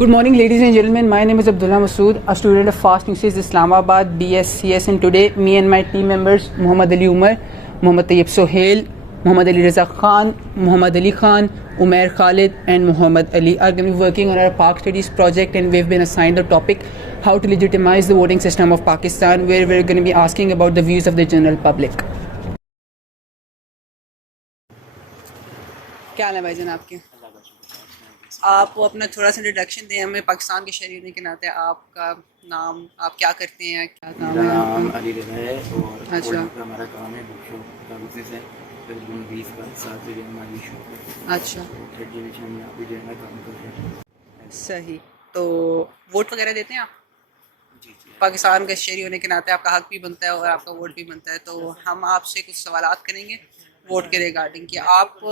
Good morning, ladies and gentlemen. My name is Abdullah Masood, a student of Fast News Islamabad, BScs, and today me and my team members Muhammad Ali Umar, Muhammad Tayyib Sohail, Muhammad Ali Raza Khan, Muhammad Ali Khan, Umair Khalid, and Muhammad Ali are going to be working on our Pak Studies project, and we've been assigned the topic how to legitimize the voting system of Pakistan, where we're going to be asking about the views of the general public. क्या हाल है भाईजान आपके? आप वो अपना थोड़ा सा introduction दें हमें पाकिस्तान के शहरी होने के नाते। आपका नाम, आप क्या करते हैं, क्या काम मेरा है नाम आपका? अली रज़ा है और अच्छा। होल्डिंग का हमारा काम है बुक शॉप का बिजनेस है। तकरीबन 20 साल से जो हमारी शॉप है, अच्छा, तो थर्ड जनरेशन में अभी जो है ना काम कर रहे हैं। सही। तो वोट वगैरह देते हैं आप? जी जी। पाकिस्तान के शहरी होने के नाते आपका हक भी बनता है और आपका वोट भी बनता है। तो हम आपसे कुछ सवालात करेंगे वोट के रिगार्डिंग कि आप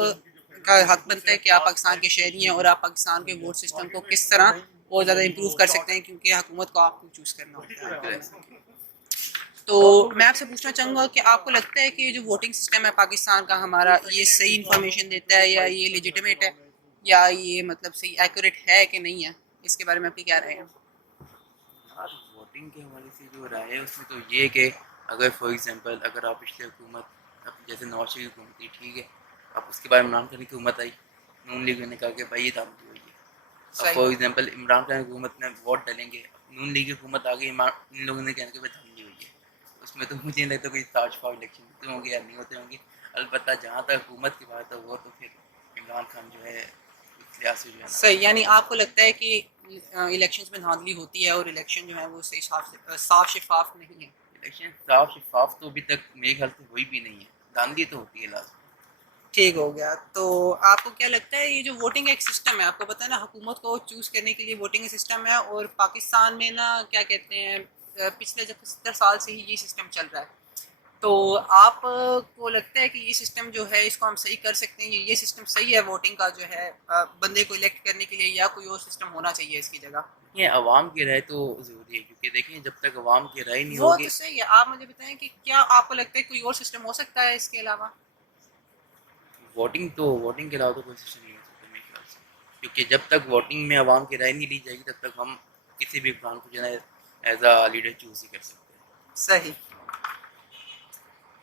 का हक बनता है कि आप पाकिस्तान के शहरी हैं और आप पाकिस्तान के वोट सिस्टम को किस तरह और ज़्यादा इम्प्रूव कर सकते हैं, क्योंकि हुकूमत को आपको चूज़ करना होता है। तो मैं आपसे पूछना चाहूँगा कि आपको लगता है कि ये जो वोटिंग सिस्टम है पाकिस्तान का हमारा, ये सही इन्फॉर्मेशन देता है या ये लेजिटिमेट है, या ये मतलब सही एक्यूरेट है कि नहीं है? इसके बारे में आपकी क्या राय है? यार वोटिंग के हवाले से जो राय है उसमें तो ये है कि अगर फॉर एग्जांपल अगर आप पिछले हुकूमत, अब जैसे नवाज शरीफ की हुकूमत थी, ठीक है, अब उसके बाद इमरान खान की हुकूमत आई, नून लीग ने कहा कि भाई ये दामदी हुई है। अब सही। फॉर एग्जांपल इमरान खान की हुकूमत में वोट डालेंगे, नून लीग की हुकूमत आ गई, इन लोगों ने कहना कि भाई दामदी हुई है। उसमें तो मुझे नहीं लगता कोई साजिश इलेक्शन होते होंगे या नहीं होते होंगे। अलबत्ता जहाँ तक हुकूमत की बात है वो तो फिर इमरान खान जो है इस लिहाज से जो है ना। सही, यानी आपको लगता है कि इलेक्शंस में धांधली होती है और इलेक्शन जो है वो सही साफ शफाफ नहीं है? इलेक्शन साफ शफाफ तो अभी तक मेरे ख्याल से हुई भी नहीं है, धांधली तो होती है लाजमी। ठीक हो गया। तो आपको क्या लगता है ये जो वोटिंग एक सिस्टम है, आपको पता है ना हुकूमत को चूज़ करने के लिए वोटिंग सिस्टम है, और पाकिस्तान में ना क्या कहते हैं पिछले जब 70 साल से ही ये सिस्टम चल रहा है। तो आप को लगता है कि ये सिस्टम जो है इसको हम सही कर सकते हैं, ये सिस्टम सही है वोटिंग का जो है बंदे को इलेक्ट करने के लिए, या कोई और सिस्टम होना चाहिए इसकी जगह? ये अवाम की राय तो ज़रूरी है, क्योंकि देखिए जब तक अवाम की राय नहीं वो होगी। तो सही है। आप मुझे बताएं कि क्या आपको लगता है कोई और सिस्टम हो सकता है इसके अलावा? वोटिंग के अलावा तो कोई सिस्टम नहीं हो सकता मेरे ख्याल से, क्योंकि जब तक वोटिंग में अवाम की राय नहीं ली जाएगी तब तक हम किसी भी प्लान को जो है एज अ लीडर चूज ही कर सकते हैं। सही।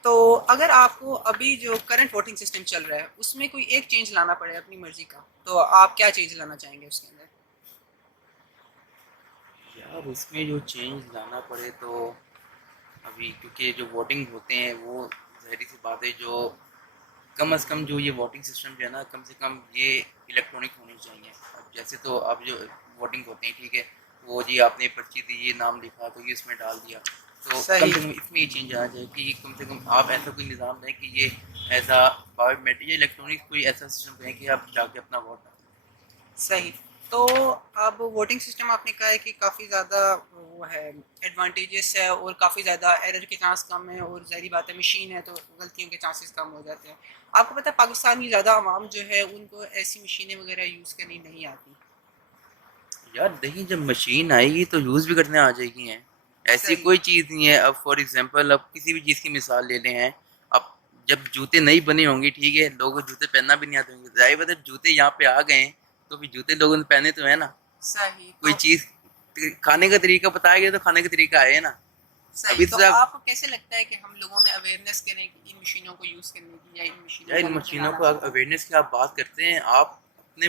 तो अगर आपको अभी जो करंट वोटिंग सिस्टम चल रहा है उसमें कोई एक चेंज लाना पड़े अपनी मर्जी का, तो आप क्या चेंज लाना चाहेंगे उसके अंदर? यार उसमें जो चेंज लाना पड़े तो अभी क्योंकि जो वोटिंग होते हैं वो ज़ाहिर सी बात है, जो कम अज़ कम जो ये वोटिंग सिस्टम जो है ना कम से कम ये इलेक्ट्रॉनिक होनी चाहिए। अब जैसे तो अब जो वोटिंग होते हैं, ठीक है, वो जी आपने पर्ची दी, ये नाम लिखा तो ये इसमें डाल दिया, तो कम सही। से कम इसमें ये चेंज आना चाहिए कि कम से कम आप ऐसा कोई निज़ाम दें कि ये ऐसा बायोमेट्रिक या इलेक्ट्रॉनिक कोई ऐसा सिस्टम करें कि आप जाके अपना वोट डालें। सही। तो अब वोटिंग सिस्टम आपने कहा है कि काफ़ी ज़्यादा वो है, एडवांटेजेस है, और काफ़ी ज़्यादा एरर के चांस कम है, और ज़ाहिर बात है मशीन है तो गलतियों के चांसेस कम हो जाते हैं। आपको पता है पाकिस्तान की ज़्यादा आवाम जो है उनको ऐसी मशीनें वगैरह यूज़ करनी नहीं आती। यार देखिए जब मशीन आएगी तो यूज़ भी करने आ जाएगी हैं, ऐसी सही। कोई चीज़ नहीं है। अब फॉर एग्जांपल अब किसी भी चीज़ की मिसाल ले लें हैं, अब जब जूते नहीं बने होंगे, ठीक है, लोगों को जूते पहनना भी नहीं आते होंगे, जाहिर बात है जूते यहाँ पे आ गए हैं तो फिर जूते लोगों ने पहने तो है ना। सही। कोई तो चीज़ खाने का तरीका बताया गया तो खाने का तरीका आए ना। सही। अभी तो तो आप आपको कैसे लगता है कि हम लोगों में अवेयरनेस करें कि इन मशीनों को यूज़ करने की, या इन मशीनों या को इन हमें मशीनों चलाना को आता? अवेयरनेस की आप बात करते हैं, आप अपने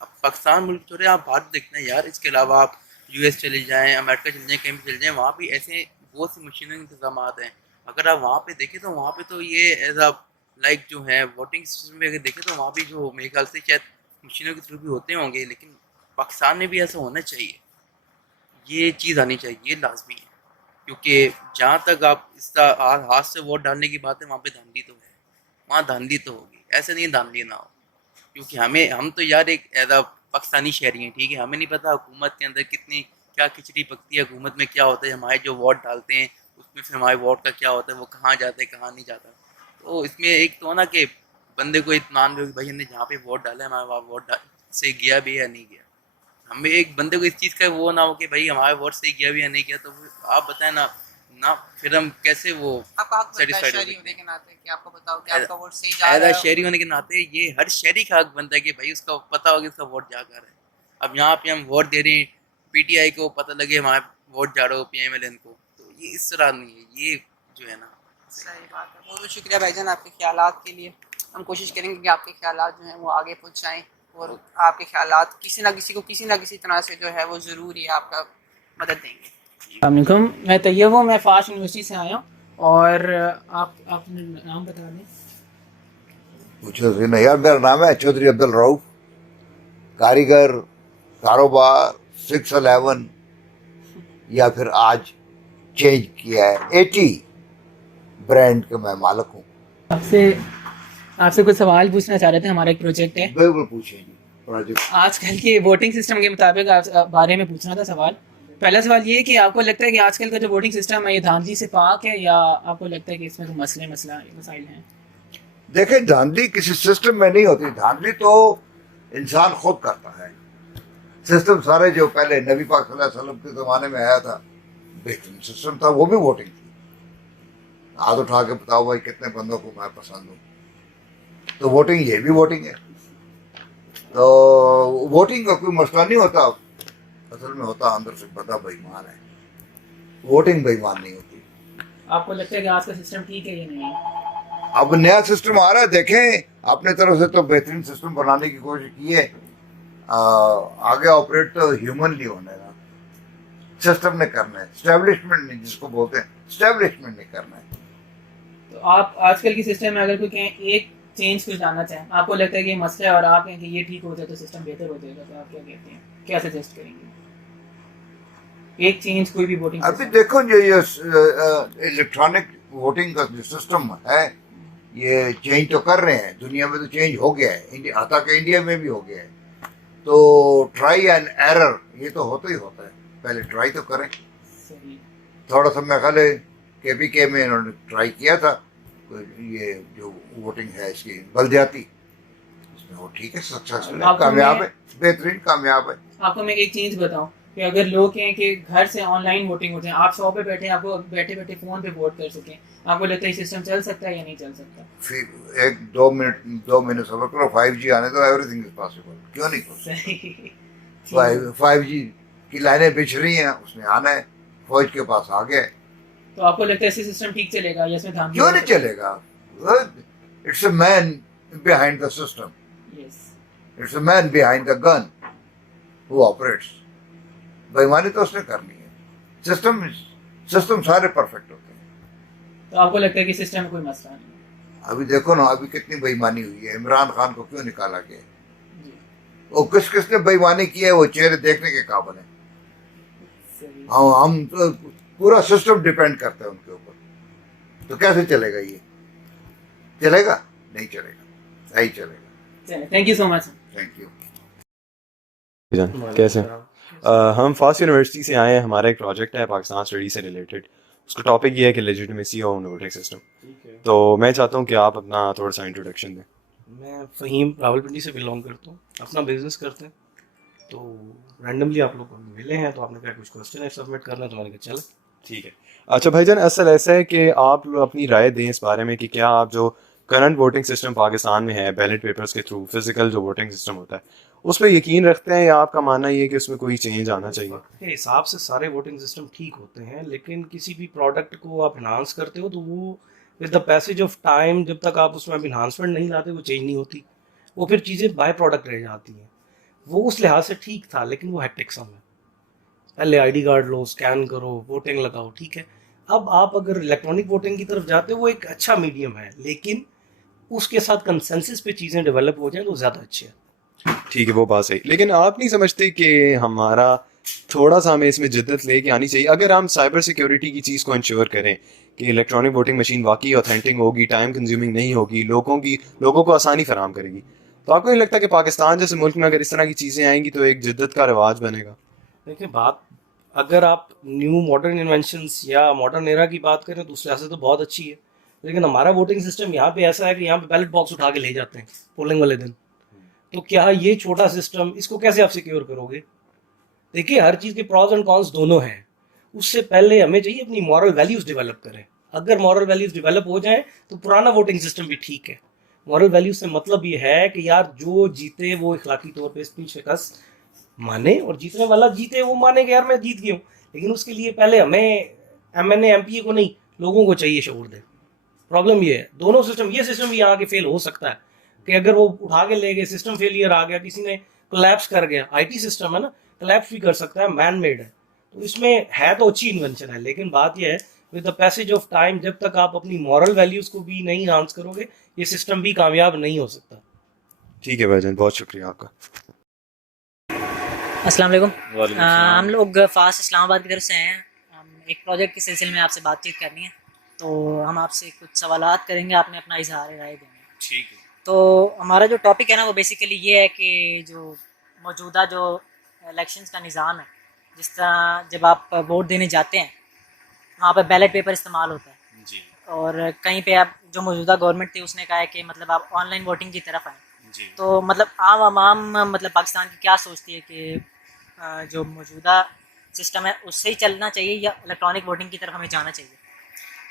आप पाकिस्तान मुल्क छोड़े आप भारत देखते हैं यार, इसके अलावा आप यूएस चले जाएं, अमेरिका चले जाएं, कहीं भी चले जाएं, वहाँ भी ऐसे बहुत सी मशीनों के इंतजाम हैं। अगर आप वहाँ पे देखें तो वहाँ पे तो ये एज अ लाइक जो है वोटिंग सिस्टम में अगर देखें तो वहाँ भी जो मेरे ख्याल से शायद मशीनों के थ्रू भी होते होंगे, लेकिन पाकिस्तान में भी ऐसा होना चाहिए, ये चीज़ आनी चाहिए, ये लाजमी है। क्योंकि जहाँ तक आप इसका हाथ से वोट डालने की बात है, वहाँ पे धांधली तो है, वहाँ धांधली तो होगी, ऐसे नहीं धांधली ना हो। क्योंकि हम तो यार एक एज अ पाकिस्तानी शहरी हैं, ठीक है, हमें नहीं पता हुकूमत के अंदर कितनी क्या खिचड़ी पकती है, हुकूमत में क्या होता है, हमारे जो वोट डालते हैं उसमें फिर हमारे वोट का क्या होता है, वो कहाँ जाता है कहाँ नहीं जाता। तो इसमें एक तो ना कि बंदे को इत्मीनान भी हो कि भाई हमने जहाँ पे वोट डाला है हमारा वहाँ वोट से गया भी या नहीं गया। हमें एक बंदे को इस चीज़ का वो ना हो कि भाई हमारा वोट सही गया भी या नहीं गया, तो आप बताएं ना, ना फिर हम कैसे वो आपका हक बनता है सेटिस्फाइड हो शहरी सकते होने के हैं। नाते कि आपको बताओ कि आपका वोट सही जा एज रहा अ है। शहरी होने के नाते ये हर शहरी का हक बनता है कि भाई उसका पता होगा उसका वोट जा कर है। अब यहाँ पे हम वोट दे रहे हैं, पीटीआई को पता लगे हमारे वोट जा रहा हो पीएमएलएन को, तो ये इस तरह नहीं है, ये जो है ना। सही बात है। बहुत बहुत शुक्रिया भाईजान आपके ख्यालात के लिए। हम कोशिश करेंगे कि आपके ख्यालात जो हैं वो आगे पहुँचाएँ और आपके ख्यालात किसी ना किसी को किसी ना किसी तरह से जो है वो ज़रूर ही आपका मदद देंगे। अस्सलामुअलैकुम, मैं तैयब हूँ, मैं फाश यूनिवर्सिटी से आया हूँ। और आप अपने नाम बता दें। पूछो जी नहीं यार, मेरा नाम है चौधरी अब्दुल रऊफ, कारीगर, कारोबार 611 या फिर आज चेंज किया है 80 ब्रांड के मैं मालिक हूँ। आपसे कुछ सवाल पूछना चाह रहे थे, हमारा एक प्रोजेक्ट है। बिल्कुल पूछें जी। प्रोजेक्ट आजकल के वोटिंग सिस्टम के मुताबिक आप बारे में पूछना था सवाल। पहला सवाल ये है कि आपको लगता है कि आजकल का जो वोटिंग सिस्टम है ये धांधली से पाक है, या आपको लगता है कि इसमें कोई मसाइल हैं? देखें, धांधली किसी सिस्टम में नहीं होती, धांधली तो इंसान खुद करता है। सिस्टम सारे जो पहले नबी पाक सल्लल्लाहु अलैहि वसल्लम के ज़माने में आया था, बेहतरीन सिस्टम था, वो भी वोटिंग थी। हाथ उठा के बताओ भाई कितने बंदों को मैं पसंद हूँ, तो वोटिंग, ये भी वोटिंग है। तो वोटिंग का कोई मसला नहीं होता, असल में होता अंदर से बंदा बेईमान है, वोटिंग बेईमान नहीं होती। आपको लगता है कि आज का सिस्टम ठीक है या नहीं? अब नया सिस्टम आ रहा है, देखें अपने तरफ से तो बेहतरीन सिस्टम बनाने की कोशिश की है। आगे ऑपरेट तो ह्यूमनली होने ना, सिस्टम ने करना है, स्टैब्लिशमेंट नहीं, जिसको बोलते हैं स्टैब्लिशमेंट नहीं करना है। तो आप आजकल की सिस्टम में अगर कोई कहें एक चेंज कुछ लाना चाहें, आपको लगता है कि ये मसला है और आप कहें कि ये ठीक हो जाए तो सिस्टम बेहतर हो जाएगा, तो आप क्या कहते हैं, क्या सजेस्ट करेंगे? एक चेंज कोई भी वोटिंग अभी देखो जो ये इलेक्ट्रॉनिक वोटिंग का जो सिस्टम है, ये चेंज तो कर रहे हैं, दुनिया में तो चेंज हो गया है, इंडिया आता के इंडिया में भी हो गया है। तो ट्राई एंड एरर ये तो होता ही होता है, पहले ट्राई तो करें। सही। थोड़ा सा मैं ख्याल है KPK में इन्होंने ट्राई किया था, ये जो वोटिंग है इसकी बलदियाती, उसमें वो ठीक है, सक्सेसफुल है, कामयाब है, बेहतरीन कामयाब है। आपको मैं एक चीज बताऊं कि अगर लोग कहें कि घर से ऑनलाइन वोटिंग हो जाए, आप 100 पे बैठे, आपको बैठे बैठे फोन पे वोट कर सकें, आपको लगता है ये सिस्टम चल सकता है या नहीं चल सकता? फिर एक 2 मिनट सबर करो, 5G आने दो, एवरीथिंग इज पॉसिबल, क्यों नहीं पॉसिबल? 5G की लाइनें बिछ रही हैं, उसने आना है, फौज के पास आ गया है। तो आपको लगता है ऐसे सिस्टम ठीक चलेगा या इसमें धांधली? क्यों नहीं चलेगा? It's a man behind the system, yes. It's a man behind the gun who operates. बेईमानी तो उसने करनी है, सिस्टम सारे परफेक्ट होते हैं। तो आपको लगता है कि सिस्टम में कोई मसला नहीं? अभी देखो ना, अभी कितनी बेईमानी हुई है, इमरान खान को क्यों निकाला गया? जी। वो किसने बेईमानी की है, वो चेहरे देखने के काबिल है। सही। हम तो पूरा सिस्टम डिपेंड करता है उनके ऊपर, तो कैसे चलेगा? ये चलेगा? नहीं चलेगा, सही चलेगा। चलिए, thank you so much. Thank you. कैसे हम फास्ट यूनिवर्सिटी से आए हैं, हमारा एक प्रोजेक्ट है पाकिस्तान स्टडी से रिलेटेड। उसका टॉपिक ये है कि लेजिटिमेसी ऑफ वोटिंग सिस्टम। तो मैं चाहता हूँ कि आप अपना थोड़ा सा इंट्रोडक्शन दें। मैं फ़हीम रावलपिंडी से बिलोंग करता हूँ, अपना बिजनेस करते हैं। तो रैंडमली आप लोग मिले हैं, तो आपने कहा कुछ क्वेश्चन है सबमिट करना है, तो मैंने कहा चलो ठीक है। अच्छा भाईजान, असल ऐसा है कि आप अपनी राय दें इस बारे में कि क्या आप जो करंट वोटिंग सिस्टम पाकिस्तान में है, बैलेट पेपर्स के थ्रू फिजिकल जो वोटिंग सिस्टम होता है, उस पर यकीन रखते हैं, या आपका मानना ये है कि उसमें कोई चेंज आना चाहिए? के हिसाब से सारे वोटिंग सिस्टम ठीक होते हैं, लेकिन किसी भी प्रोडक्ट को आप इन्हांस करते हो तो वो with the passage of time, जब तक आप उसमें इन्हांसमेंट नहीं लाते, वो चेंज नहीं होती, वो फिर चीज़ें बाय प्रोडक्ट रह जाती हैं। वो उस लिहाज से ठीक था, लेकिन वो हैक्टिक सम है। पहले ID कार्ड लो, स्कैन करो, वोटिंग लगाओ, ठीक है। अब आप अगर इलेक्ट्रॉनिक वोटिंग की तरफ जाते हो, वो एक अच्छा मीडियम है, लेकिन उसके साथ कंसेंसस पे चीज़ें डेवलप हो जाएं तो ज़्यादा अच्छे है। ठीक है, वो बात सही, लेकिन आप नहीं समझते कि हमारा थोड़ा सा हमें इसमें जिद्दत लेके आनी चाहिए? अगर हम साइबर सिक्योरिटी की चीज़ को इंश्योर करें कि इलेक्ट्रॉनिक वोटिंग मशीन वाकई ऑथेंटिक होगी, टाइम कंज्यूमिंग नहीं होगी, लोगों को आसानी फराम करेगी, तो आपको नहीं लगता कि पाकिस्तान जैसे मुल्क में अगर इस तरह की चीज़ें आएंगी तो एक जिद्दत का रिवाज बनेगा? देखिए, बात अगर आप न्यू मॉडर्न इन्वेंशंस या मॉडर्न एरा की बात करें तो उस लिहाज से तो बहुत अच्छी है, लेकिन हमारा वोटिंग सिस्टम यहाँ पे ऐसा है कि यहाँ पे बैलेट बॉक्स उठा के ले जाते हैं पोलिंग वाले दिन। तो क्या ये छोटा सिस्टम, इसको कैसे आप सिक्योर करोगे? देखिए, हर चीज़ के प्रॉज एंड कॉन्स दोनों हैं। उससे पहले हमें चाहिए अपनी मॉरल वैल्यूज़ डेवलप करें। अगर मॉरल वैल्यूज़ डेवलप हो जाएं तो पुराना वोटिंग सिस्टम भी ठीक है। मॉरल वैल्यूज से मतलब ये है कि यार जो जीते वो इखलाकी तौर पे स्पीच शिकस्त माने और जीतने वाला जीते, वो माने कि यार मैं जीत गया हूँ, लेकिन उसके लिए पहले हमें MNA MPA को नहीं, लोगों को चाहिए शऊर दे। प्रॉब्लम ये है, दोनों सिस्टम, ये सिस्टम भी यहाँ के फेल हो सकता है कि अगर वो उठा के ले गए, सिस्टम फेलियर आ गया, किसी ने कोलैप्स कर गया, IT सिस्टम है ना, कोलैप्स भी कर सकता है, मैन मेड है, तो इसमें है तो अच्छी इन्वेंशन है, लेकिन बात यह है with the passage of time जब तक आप अपनी मॉरल वैल्यूज को भी नहीं इन्हांस करोगे, ये सिस्टम भी कामयाब नहीं हो सकता। ठीक है भाईजान, बहुत शुक्रिया आपका। अस्सलाम वालेकुम। हम लोग फास्ट इस्लामाबाद की तरफ से हैं। हम एक प्रोजेक्ट के सिलसिले में आपसे बातचीत करनी है, तो हम आपसे कुछ सवालात करेंगे, आपने अपना इजहार राय देना है। ठीक है। तो हमारा जो टॉपिक है ना वो बेसिकली ये है कि जो मौजूदा जो इलेक्शंस का निज़ाम है, जिस तरह जब आप वोट देने जाते हैं वहाँ पर बैलेट पेपर इस्तेमाल होता है जी और कहीं पे आप जो मौजूदा गवर्नमेंट थी उसने कहा है कि मतलब आप ऑनलाइन वोटिंग की तरफ आएँ। जी। तो मतलब आवाम मतलब पाकिस्तान की क्या सोचती है कि जो मौजूदा सिस्टम है उससे ही चलना चाहिए या इलेक्ट्रॉनिक वोटिंग की तरफ हमें जाना चाहिए?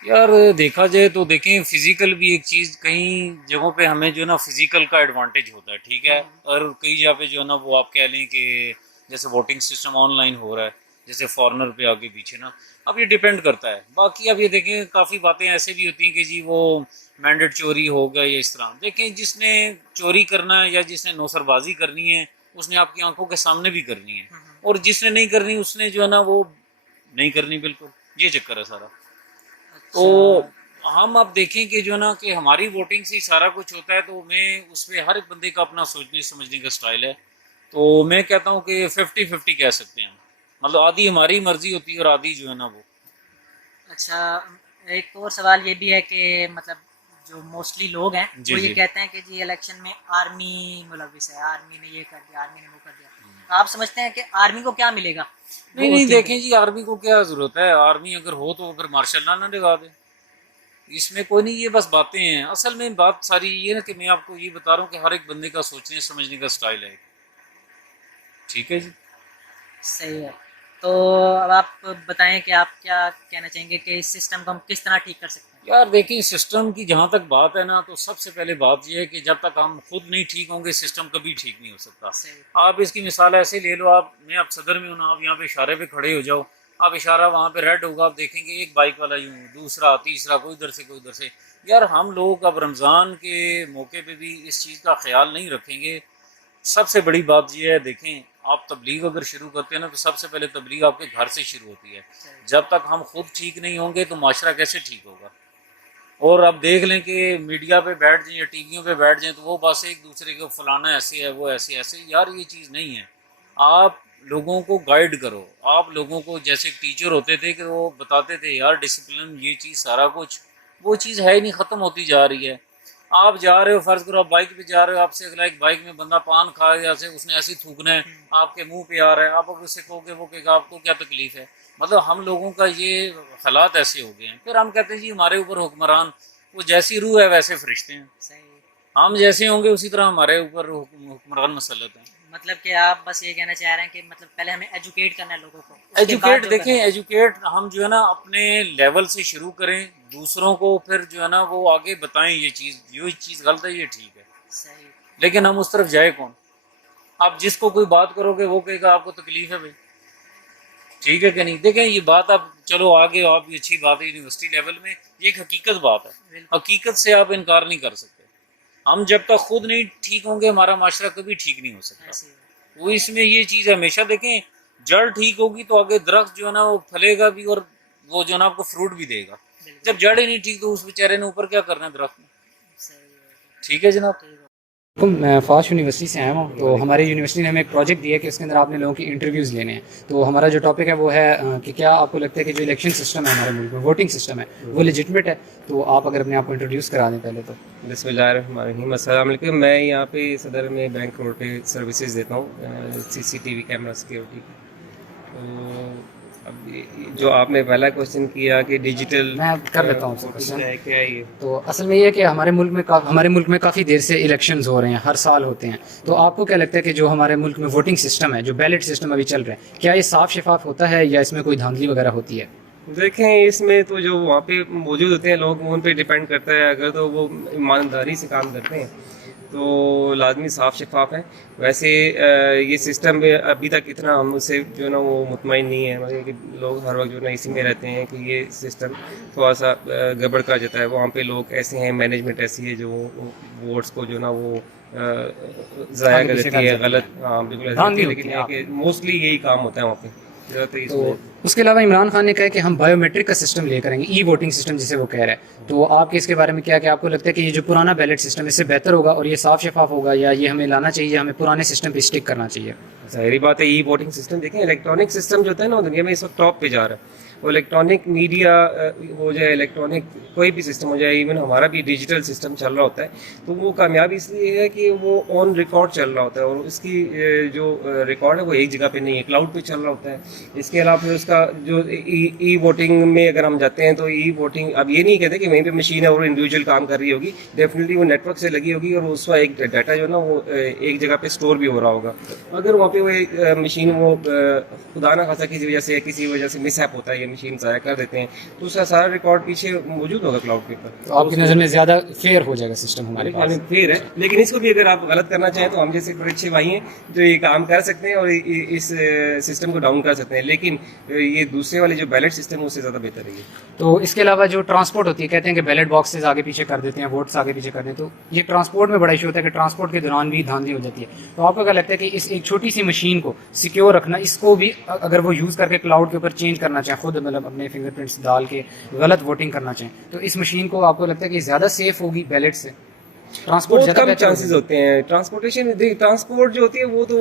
यार देखा जाए तो देखें, फिजिकल भी एक चीज़, कई जगहों पे हमें जो है ना फिजिकल का एडवांटेज होता है, ठीक है, और कई जगह पे जो है ना वो आप कह लें कि जैसे वोटिंग सिस्टम ऑनलाइन हो रहा है, जैसे फॉरेनर पे आगे पीछे ना, अब ये डिपेंड करता है। बाकी अब ये देखें काफ़ी बातें ऐसे भी होती हैं कि जी वो मैंडेट चोरी हो गया या इस तरह। देखें जिसने चोरी करना है या जिसने नौसरबाजी करनी है उसने आपकी आंखों के सामने भी करनी है, और जिसने नहीं करनी उसने जो है ना वो नहीं करनी, बिल्कुल ये चक्कर है सारा। तो हम अब देखें कि जो ना कि हमारी वोटिंग से ही सारा कुछ होता है, तो मैं उस पर हर एक बंदे का अपना सोचने समझने का स्टाइल है। तो मैं कहता हूँ कि 50-50 कह सकते हैं, मतलब आधी हमारी मर्जी होती है और आधी जो है ना वो। अच्छा, एक और सवाल ये भी है कि मतलब जो मोस्टली लोग हैं जी, वो ये जी। कहते हैं कि जी इलेक्शन में आर्मी मुलविस है, आर्मी ने ये कर दिया, आर्मी ने वो कर दिया। तो आप समझते हैं कि आर्मी को क्या मिलेगा? नहीं नहीं, देखें जी आर्मी को क्या ज़रूरत है, आर्मी अगर हो तो फिर मार्शल लॉ ना लगा दे, इसमें कोई नहीं, ये बस बातें हैं। असल में बात सारी ये ना कि मैं आपको ये बता रहा हूँ कि हर एक बंदे का सोचने समझने का स्टाइल है, ठीक है जी। सही है। तो अब आप बताएं कि आप क्या कहना चाहेंगे कि इस सिस्टम को हम किस तरह ठीक कर सकते हैं? यार देखिए, सिस्टम की जहाँ तक बात है ना, तो सबसे पहले बात यह है कि जब तक हम खुद नहीं ठीक होंगे सिस्टम कभी ठीक नहीं हो सकता। सही। आप इसकी मिसाल ऐसे ले लो, आप, मैं आप सदर में हूँ ना, आप यहाँ पे इशारे पे खड़े हो जाओ, आप इशारा वहाँ पे रेड होगा, आप देखेंगे एक बाइक वाला यूँ, दूसरा तीसरा, कोई इधर से कोई उधर से। यार हम लोग अब रमज़ान के मौके पे भी इस चीज़ का ख्याल नहीं रखेंगे। सबसे बड़ी बात यह है, देखें आप तबलीग अगर शुरू करते हैं ना, तो सबसे पहले तबलीग आपके घर से शुरू होती है। जब तक हम खुद ठीक नहीं होंगे तो माशरा कैसे ठीक होगा? और अब देख लें कि मीडिया पे बैठ जाएं या टीवियों पे बैठ जाएं तो वो बस एक दूसरे को फलाना ऐसे है, वो ऐसे ऐसे। यार ये चीज़ नहीं है। आप लोगों को गाइड करो, आप लोगों को, जैसे टीचर होते थे कि वो बताते थे यार डिसिप्लिन, ये चीज़ सारा कुछ, वो चीज़ है ही नहीं, ख़त्म होती जा रही है। आप जा रहे हो, फ़र्ज़ करो आप बाइक पे जा रहे हो, आपसे अगला एक बाइक में बंदा पान खा या से उसने ऐसे थूकना है, आपके मुंह पे आ रहा है, आप अगर उससे कहोगे वो कहेगा आपको क्या तकलीफ़ है। मतलब हम लोगों का ये हालात ऐसे हो गए हैं। फिर हम कहते हैं जी हमारे ऊपर हुक्मरान, वो जैसी रूह है वैसे फरिश्ते हैं, सही। हम जैसे होंगे उसी तरह हमारे ऊपर हुक्मरान मसलत हैं। मतलब कि आप बस ये कहना चाह रहे हैं कि मतलब पहले हमें एजुकेट करना है लोगों को, उसके बाद एजुकेट, जो देखें करना है। एजुकेट हम जो है ना अपने लेवल से शुरू करें, दूसरों को फिर जो है ना वो आगे बताएं ये चीज़ गलत है, ये ठीक है। सही। लेकिन हम उस तरफ जाए कौन? आप जिसको कोई बात करोगे वो कहेगा आपको तकलीफ है भाई, ठीक है कि नहीं? देखें ये बात, आप चलो आगे, आप ये अच्छी बात है यूनिवर्सिटी लेवल में, ये एक हकीकत बात है, हकीकत से आप इनकार नहीं कर सकते। हम जब तक खुद नहीं ठीक होंगे हमारा माशरा कभी ठीक नहीं हो सकता। ऐसे ही है। वो इसमें ये चीज़ हमेशा देखें, जड़ ठीक होगी तो आगे दरख्त जो है ना वो फलेगा भी और वो जो है ना आपको फ्रूट भी देगा। बिल्कुल। जब जड़ ही नहीं ठीक तो उस बेचारे ने ऊपर क्या करना है दरख्त में? सही है। ठीक है जनाब। मैं फास्ट यूनिवर्सिटी से आया हूँ। तो हमारे यूनिवर्सिटी ने हमें एक प्रोजेक्ट दिया है कि उसके अंदर आपने लोगों की इंटरव्यूज़ लेने हैं। तो हमारा जो टॉपिक है वो है कि क्या आपको लगता है कि जो इलेक्शन सिस्टम है हमारे मुल्क में, वोटिंग सिस्टम है, वो लेजिटमेट है? तो आप अगर अपने आप को इंट्रोड्यूस करा दें पहले तो। बिस्मिल्लाहिर्रहमानिर्रहीम, अस्सलाम वालेकुम। मैं यहाँ पे सदर में बैंक रोड पे सर्विसेज देता हूँ, CCTV कैमरा सिक्योरिटी। तो अब जो आपने पहला क्वेश्चन किया कि डिजिटल, मैं कर लेता हूँ उसका क्वेश्चन। क्या है ये? तो असल में ये है कि हमारे मुल्क में काफ़ी देर से इलेक्शंस हो रहे हैं, हर साल होते हैं। तो आपको क्या लगता है कि जो हमारे मुल्क में वोटिंग सिस्टम है, जो बैलेट सिस्टम अभी चल रहा है, क्या ये साफ शफाफ होता है या इसमें कोई धांधली वगैरह होती है? देखें इसमें तो जो वहाँ पे मौजूद होते हैं लोग, वो उन पे डिपेंड करता है। अगर तो वो ईमानदारी से काम करते हैं तो लाजमी साफ़ शफाफ है। वैसे ये सिस्टम में अभी तक इतना हम उससे जो है ना वो मुतमईन नहीं है, मतलब कि लोग हर वक्त जो है ना इसी में रहते हैं कि ये सिस्टम थोड़ा सा गड़बड़ कर जाता है। वहाँ पे लोग ऐसे हैं, मैनेजमेंट ऐसी है जो वोट्स को जो है ना वो ज़ाया कर देती है, गलत, हाँ बिल्कुल ऐसा होती है, लेकिन मोस्टली यही काम होता है वहाँ पे। तो उसके अलावा इमरान खान ने कहा कि हम बायोमेट्रिक का सिस्टम लेकर आएंगे, ई वोटिंग सिस्टम जिसे वो कह रहा है, तो आपके इसके बारे में क्या, कि आपको लगता है कि ये जो पुराना बैलेट सिस्टम इससे बेहतर होगा और ये साफ शफाफ होगा, या ये हमें लाना चाहिए, हमें पुराने सिस्टम पे स्टिक करना चाहिए? ज़ाहिर बात है, ई वोटिंग सिस्टम देखें, इलेक्ट्रॉनिक सिस्टम जो होता है ना दुनिया में इस वक्त टॉप पे जा रहा है। वो इलेक्ट्रॉनिक मीडिया हो जाए, इलेक्ट्रॉनिक कोई भी सिस्टम हो जाए, इवन हमारा भी डिजिटल सिस्टम चल रहा होता है, तो वो कामयाब इसलिए है कि वो ऑन रिकॉर्ड चल रहा होता है, और उसकी जो रिकॉर्ड है वो एक जगह पे नहीं है, क्लाउड पे चल रहा होता है। इसके अलावा फिर उसका जो ई वोटिंग में अगर हम जाते हैं तो ई वोटिंग अब ये नहीं कहते कि वहीं पे मशीन है और इंडिविजुअल काम कर रही होगी, डेफिनेटली वो नेटवर्क से लगी होगी और उसका एक डाटा जो है ना वो एक जगह पे स्टोर भी हो रहा होगा। अगर वहाँ पे वो मशीन वो खुदा ना खासा किसी वजह से मिसहैप होता है, ये मशीन ज़ाया कर देते हैं, तो उसका सारा रिकॉर्ड पीछे मौजूद होगा क्लाउड के ऊपर। तो आपकी नज़र में ज़्यादा फेयर हो जाएगा सिस्टम हमारे पास? फेयर है, लेकिन इसको भी अगर आप गलत करना चाहें तो हम जैसे बड़े अच्छे भाई हैं जो ये काम कर सकते हैं और इस सिस्टम को डाउन कर सकते हैं, लेकिन ये दूसरे वाले जो बैलेट सिस्टम है उससे ज़्यादा बेहतर है। तो इसके अलावा जो ट्रांसपोर्ट होती है, कहते हैं कि बैलेट बॉक्सेस आगे पीछे कर देते हैं, वोट्स आगे पीछे कर देते हैं, तो ये ट्रांसपोर्ट में बड़ा इशू होता है कि ट्रांसपोर्ट के दौरान भी धांधली हो जाती है। तो आपको क्या लगता है कि इस एक छोटी सी मशीन को सिक्योर रखना, इसको भी अगर वो यूज़ करके क्लाउड के ऊपर चेंज करना चाहें, खुद मतलब अपने फिंगरप्रिंट्स डाल के गलत वोटिंग करना चाहें, तो इस मशीन को आपको लगता है कि ज़्यादा सेफ होगी बैलेट से? ट्रांसपोर्ट बहुत कम चांसेस होते हैं। ट्रांसपोर्ट जो होती है वो तो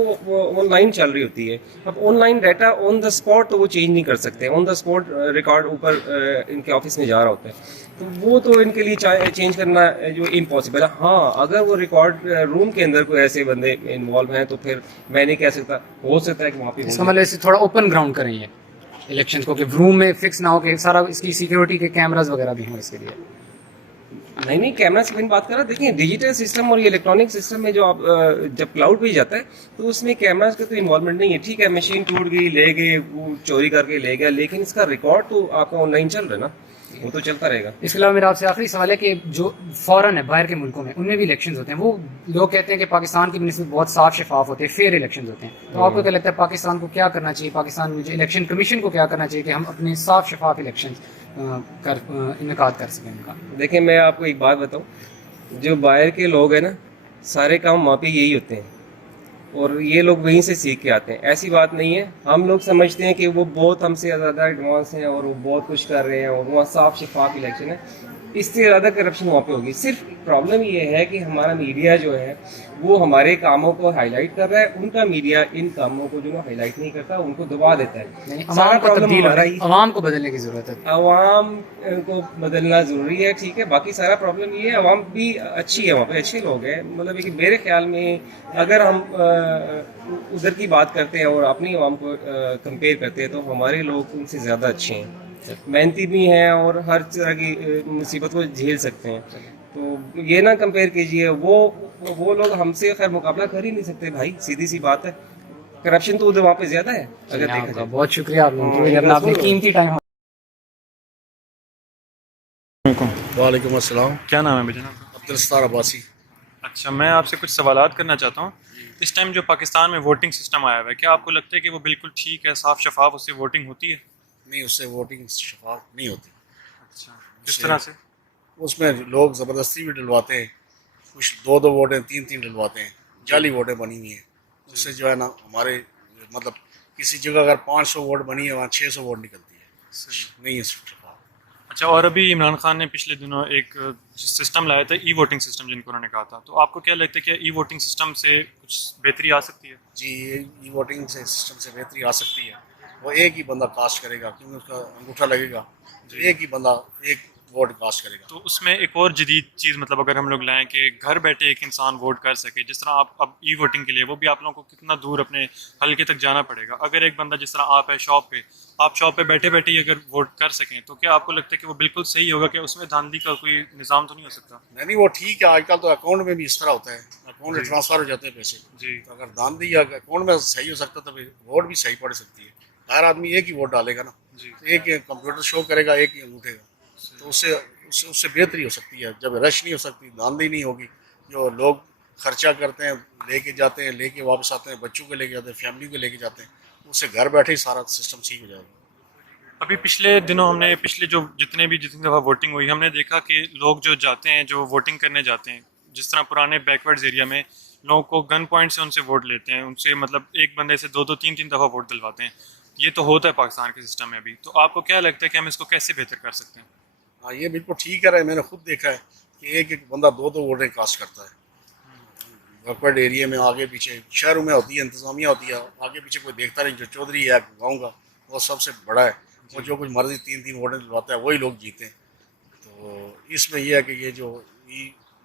ऑनलाइन चल रही होती है। अब online data on the spot तो वो चेंज नहीं कर सकते, ऑन द स्पॉट रिकॉर्ड ऊपर इनके ऑफिस में जा रहा होता है, तो वो तो इनके लिए चेंज करना जो इम्पॉसिबल है। हाँ, अगर वो रिकॉर्ड रूम के अंदर कोई ऐसे बंदे इन्वॉल्व हैं तो फिर मैं नहीं कह सकता, हो सकता है कि वहाँ पे इसका मतलब इसे थोड़ा ओपन ग्राउंड करें ये इलेक्शन को, कि रूम में फिक्स ना हो कि सारा इसकी सिक्योरिटी के कैमरास वगैरह भी हों इसके लिए। नहीं, कैमरा से मैंने बात कर रहा, देखिए डिजिटल सिस्टम और ये इलेक्ट्रॉनिक सिस्टम में जो आप जब क्लाउड पे जाता है तो उसमें कैमरास का तो इन्वॉल्वमेंट नहीं है। ठीक है, मशीन टूट गई, ले गए, वो चोरी करके ले गया, लेकिन इसका रिकॉर्ड तो आपका ऑनलाइन चल रहा है ना, वो तो चलता रहेगा। इसके अलावा मेरा आपसे आखिरी सवाल है कि जो फॉरेन है, बाहर के मुल्कों में, उनमें भी इलेक्शंस होते हैं, वो लोग कहते हैं कि पाकिस्तान की बनस्बत बहुत साफ शफाफ होते हैं, फेयर इलेक्शंस होते हैं, तो आपको क्या लगता है पाकिस्तान को क्या करना चाहिए, पाकिस्तान में जो इलेक्शन कमीशन को क्या करना चाहिए कि हम अपने साफ शफाफ इलेक्शन इनकाद कर सकें उनका? देखिए, मैं आपको एक बात बताऊँ, जो बाहर के लोग हैं ना, सारे काम वहाँ पे यही होते हैं और ये लोग वहीं से सीख के आते हैं। ऐसी बात नहीं है, हम लोग समझते हैं कि वो बहुत हमसे ज़्यादा एडवांस हैं और वो बहुत कुछ कर रहे हैं और वहाँ साफ शफाफ इलेक्शन है, इससे ज़्यादा करप्शन वहाँ पे होगी। सिर्फ प्रॉब्लम ये है कि हमारा मीडिया जो है वो हमारे कामों को हाईलाइट कर रहा है, उनका मीडिया इन कामों को जो ना हाईलाइट नहीं करता, उनको दबा देता है। सारा प्रॉब्लम हमारा ही, अवाम को बदलने की ज़रूरत है, अवाम को बदलना ज़रूरी है, ठीक है। बाकी सारा प्रॉब्लम ये है, अवाम भी अच्छी है, वहाँ पे अच्छे लोग हैं, मतलब कि मेरे ख्याल में अगर हम उधर की बात करते हैं और अपनी अवाम को कंपेयर करते हैं तो हमारे लोग उनसे ज़्यादा अच्छे हैं, मेहनती भी हैं और हर तरह की मुसीबत को झेल सकते हैं। तो ये ना कंपेयर कीजिए, वो लोग हमसे खैर मुकाबला कर ही नहीं सकते भाई, सीधी सी बात है। करप्शन तो उधर वहाँ पे ज़्यादा है अगर देखा जाए। बहुत शुक्रिया आपने कीमती टाइम। वालेकुम अस्सलाम। क्या नाम है भाई जनाब? अब्दुल सत्तार अब्बासी। अच्छा, मैं आपसे कुछ सवालात करना चाहता हूँ। इस टाइम जो पाकिस्तान में वोटिंग सिस्टम आया हुआ है, क्या आपको लगता है कि वो बिल्कुल ठीक है, साफ शफाफ, उससे वोटिंग होती है? नहीं, उससे वोटिंग शफाफ नहीं होती। अच्छा, किस तरह से? उसमें लोग ज़बरदस्ती भी डलवाते हैं, कुछ दो वोटें तीन डलवाते हैं, जाली वोटें बनी हुई हैं। उससे जो है ना हमारे मतलब किसी जगह अगर 500 वोट बनी है वहाँ 600 वोट निकलती है, नहीं है शफाफ। अच्छा, और अभी इमरान खान ने पिछले दिनों एक सिस्टम लाया था, ई वोटिंग सिस्टम जिनको उन्होंने कहा था, तो आपको क्या लगता है कि ई वोटिंग सिस्टम से कुछ बेहतरी आ सकती है? जी, ई वोटिंग से सिस्टम से बेहतरी आ सकती है। वो एक ही बंदा कास्ट करेगा, क्योंकि उसका अंगूठा लगेगा, तो एक ही बंदा एक वोट कास्ट करेगा। तो उसमें एक और जदीद चीज़, मतलब अगर हम लोग लाएं कि घर बैठे एक इंसान वोट कर सके, जिस तरह आप अब ई वोटिंग के लिए वो भी आप लोगों को कितना दूर अपने हल्के तक जाना पड़ेगा। अगर एक बंदा, जिस तरह आप है शॉप पे, आप शॉप पे बैठे बैठे ही अगर वोट कर सकें, तो क्या आपको लगता है कि वो बिल्कुल सही होगा? कि उसमें धांधली का कोई निज़ाम तो नहीं हो सकता? नहीं, वो ठीक है। आजकल तो अकाउंट में भी इस तरह होता है, अकाउंट में ट्रांसफर हो जाते हैं पैसे जी। तो अगर धांधली या अकाउंट में सही हो सकता तो फिर वोट भी सही पड़ सकती है। हर आदमी एक ही वोट डालेगा ना, तो एक कंप्यूटर शो करेगा, एक ही अंगूठे का, तो उससे बेहतरी हो सकती है। जब रश नहीं हो सकती, धांधली नहीं होगी, जो लोग खर्चा करते हैं, लेके जाते हैं, लेके वापस आते हैं, बच्चों को लेके जाते हैं, फैमिली को लेके जाते हैं, उससे घर बैठे ही सारा सिस्टम ठीक हो जाएगा। अभी पिछले दिनों हमने जितनी दफ़ा वोटिंग हुई हमने देखा कि लोग जो जाते हैं, जो वोटिंग करने जाते हैं, जिस तरह पुराने बैकवर्ड्स एरिया में लोगों को गन पॉइंट से उनसे वोट लेते हैं, उनसे मतलब एक बंदे से दो तीन दफ़ा वोट दिलवाते हैं। ये तो होता है पाकिस्तान के सिस्टम में अभी। तो आपको क्या लगता है कि हम इसको कैसे बेहतर कर सकते हैं? हाँ, ये बिल्कुल ठीक है। मैंने खुद देखा है कि एक बंदा दो वोटें कास्ट करता है। बैकवर्ड एरिया में आगे पीछे, शहरों में होती है, इंतजामिया होती है, आगे पीछे कोई देखता नहीं। जो चौधरी है गाँव का, वो सबसे बड़ा है, वो जो कुछ मर्जी तीन वोटें दिलवाता है, वही लोग जीते हैं। तो इसमें यह है कि ये जो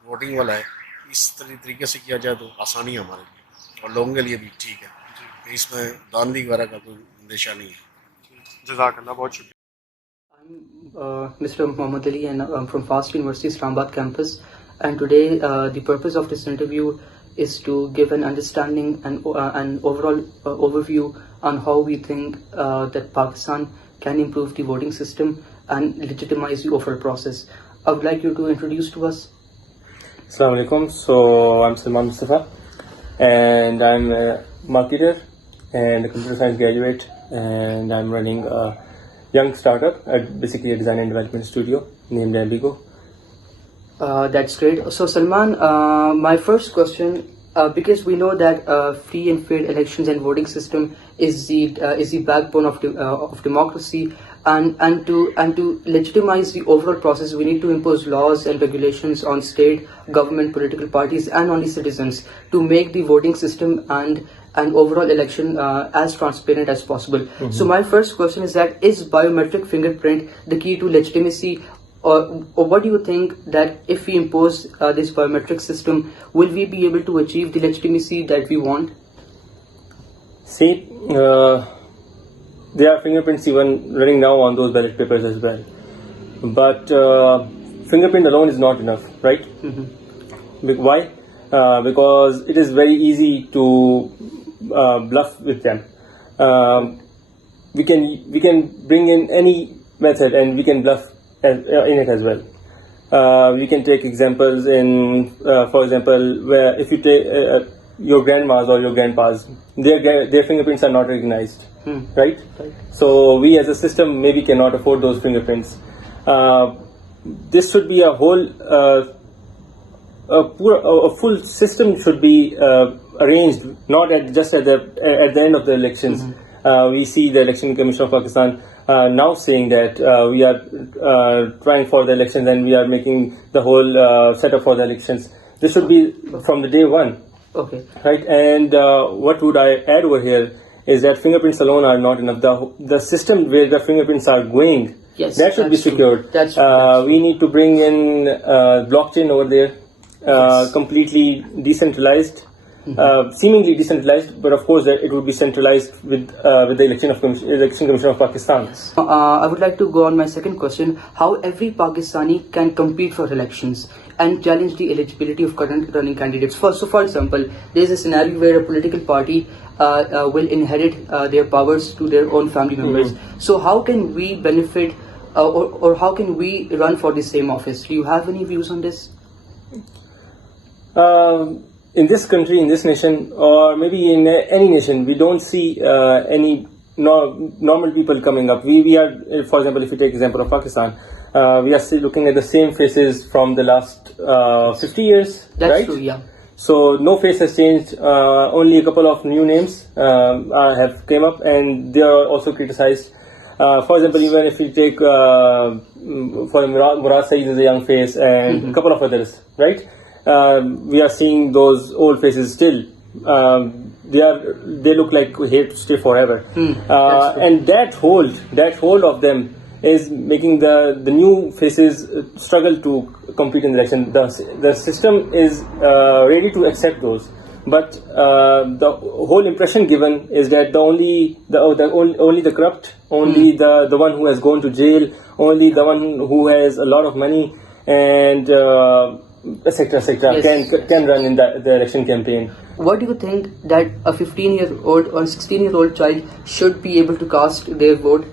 वोटिंग वाला है, इस तरीके से किया जाए तो आसानी है हमारे लिए और लोगों के लिए भी ठीक है। तो इसमें धांधली वगैरह का कोई अंदेशा नहीं है। जज़ाकल्लाह, बहुत शुक्रिया। I'm Mr. Muhammad Ali and I'm from FAST University Islamabad campus, and today the purpose of this interview is to give an understanding and an overall overview on how we think that Pakistan can improve the voting system and legitimize the overall process. I would like you to introduce to us. Assalamu alaikum. So I'm Salman Mustafa and I'm a marketer and a computer science graduate, and I'm running a young startup, basically a design and development studio named Ambigo. That's great. So Salman, my first question, because we know that free and fair elections and voting system is the backbone of democracy, and to legitimize the overall process, we need to impose laws and regulations on state government, political parties, and on the citizens to make the voting system and an overall election as transparent as possible. Mm-hmm. So my first question is that, is biometric fingerprint the key to legitimacy, or what do you think that if we impose this biometric system, will we be able to achieve the legitimacy that we want? See, there are fingerprints even running now on those ballot papers as well. But fingerprint alone is not enough, right? Mm-hmm. Why? Because it is very easy to bluff with them. We can bring in any method and we can bluff in it as well. We can take examples in, for example, where if you take your grandmas or your grandpas, their fingerprints are not recognized, right? So we as a system maybe cannot afford those fingerprints. This should be a whole, a full system should be arranged, not just at the end of the elections. We see the Election Commission of Pakistan now saying that we are trying for the elections and we are making the whole setup for the elections. This should be from the day one. Okay. Right, and what would I add over here is that fingerprints alone are not enough. The system where the fingerprints are going, yes, that should be secured. That's true. We need to bring in blockchain over there, completely decentralized, seemingly decentralized, but of course it would be centralized with the Election Commission of Pakistan. I would like to go on my second question: how every Pakistani can compete for elections and challenge the eligibility of current running candidates. For example, there is a scenario where a political party will inherit their powers to their own family members. So how can we benefit or how can we run for the same office? Do you have any views on this? In this country, in this nation, or maybe in any nation, we don't see any normal people coming up. We are, for example, if you take example of Pakistan, we are still looking at the same faces from the last 50 years, That's right? true, yeah. So no face has changed. Only a couple of new names have came up, and they are also criticized. For example, even if you take for Murad Saeed is a young face, and a couple of others, right? We are seeing those old faces still. They look like here to stay forever, and that hold of them is making the new faces struggle to compete in the election. The system is ready to accept those, but the whole impression given is that only the corrupt, only the one who has gone to jail, only the one who has a lot of money and etc. can run in the election campaign. What do you think that a 15-year-old or 16-year-old child should be able to cast their vote?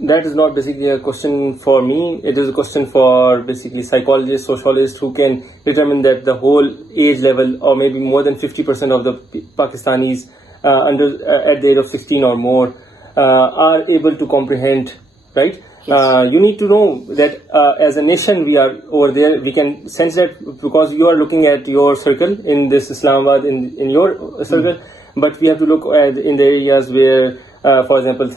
that is not basically a question for me. It is a question for basically psychologists, sociologists who can determine that the whole age level, or maybe more than 50% of the Pakistanis at the age of 16 or more are able to comprehend, right? You need to know that as a nation we are over there. We can sense that because you are looking at your circle in this Islamabad, in your circle, but we have to look at in the areas where, for example,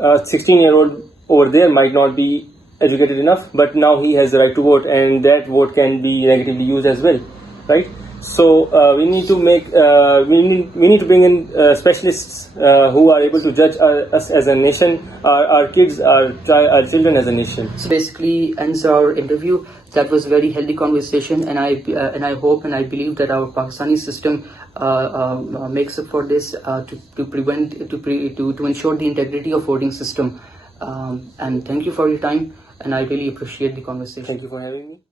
a 16-year-old over there might not be educated enough, but now he has the right to vote, and that vote can be negatively used as well, right? So we need to make we need to bring in specialists who are able to judge us as a nation, our kids, our children as a nation. So basically ends our interview. That was a very healthy conversation, and I hope and I believe that our Pakistani system makes up for this to ensure the integrity of voting system. And thank you for your time, and I really appreciate the conversation. Thank you for having me.